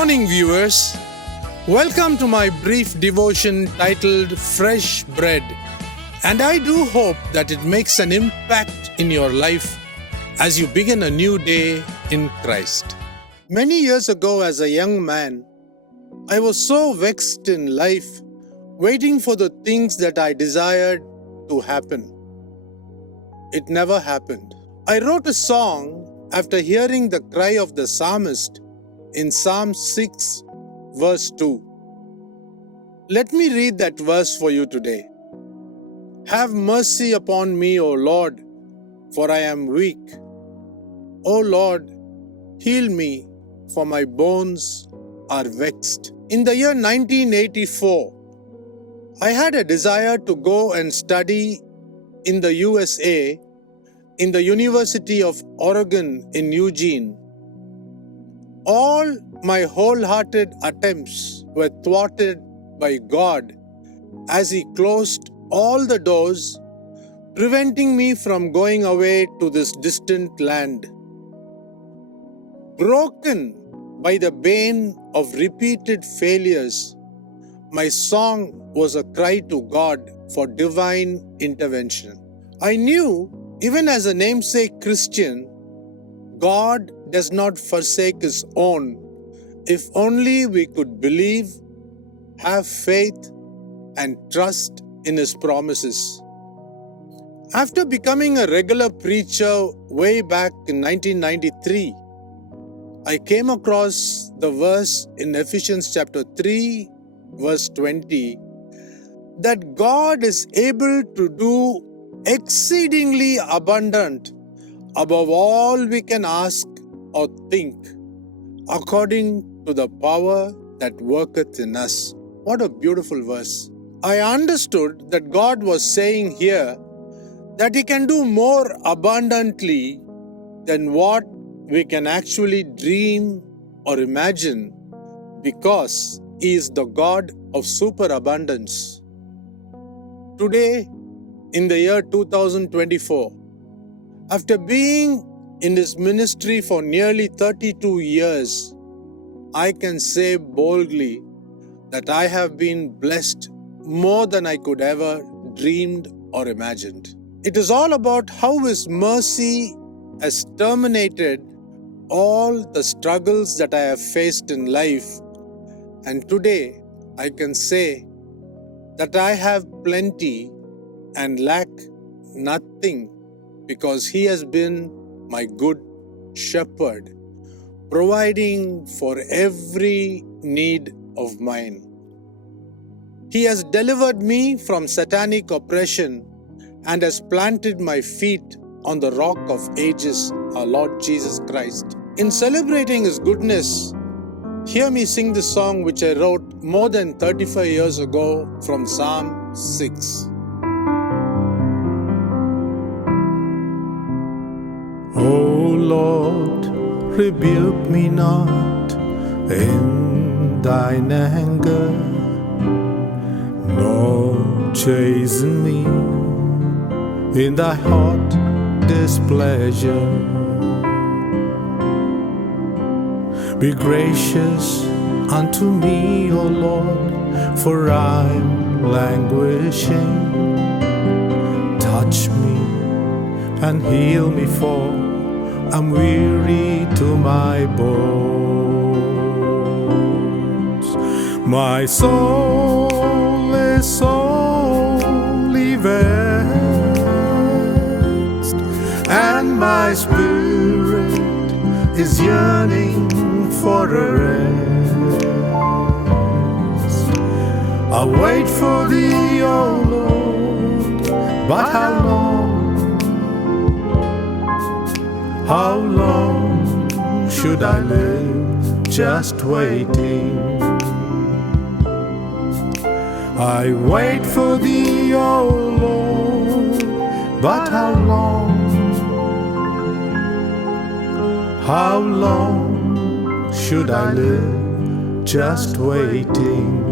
morning, viewers. Welcome to my brief devotion titled Freshbread. And I do hope that it makes an impact in your life as you begin a new day in Christ. Many years ago, as a young man, I was so vexed in life, waiting for the things that I desired to happen. It never happened. I wrote a song after hearing the cry of the psalmist in Psalm 6, verse 2. Let me read that verse for you today. Have mercy upon me, O Lord, for I am weak. O Lord, heal me, for my bones are vexed. In the year 1984, I had a desire to go and study in the USA, in the University of Oregon in Eugene. All my wholehearted attempts were thwarted by God as He closed all the doors, preventing me from going away to this distant land. Broken by the bane of repeated failures, my song was a cry to God for divine intervention. I knew, even as a namesake Christian, God does not forsake His own if only we could believe, have faith, and trust in His promises. After becoming a regular preacher way back in 1993, I came across the verse in Ephesians chapter 3, verse 20, that God is able to do exceedingly abundant above all we can ask or think, according to the power that worketh in us. What a beautiful verse. I understood that God was saying here that He can do more abundantly than what we can actually dream or imagine, because He is the God of superabundance. Today, in the year 2024, after being in this ministry for nearly 32 years, I can say boldly that I have been blessed more than I could ever dreamed or imagined. It is all about how His mercy has terminated all the struggles that I have faced in life, and today I can say that I have plenty and lack nothing, because He has been my good shepherd, providing for every need of mine. He has delivered me from satanic oppression and has planted my feet on the rock of ages, our Lord Jesus Christ. In celebrating His goodness, hear me sing the song which I wrote more than 35 years ago from Psalm 6. O Lord, rebuke me not in Thine anger, nor chasten me in Thy hot displeasure. Be gracious unto me, O Lord, for I'm languishing. Touch me and heal me, for I'm weary to my bones. My soul is sorely vexed, and my spirit is yearning for a rest. I wait for Thee, O Lord, but how long? How long should I live just waiting? I wait for Thee, O Lord, but how long? How long should I live just waiting?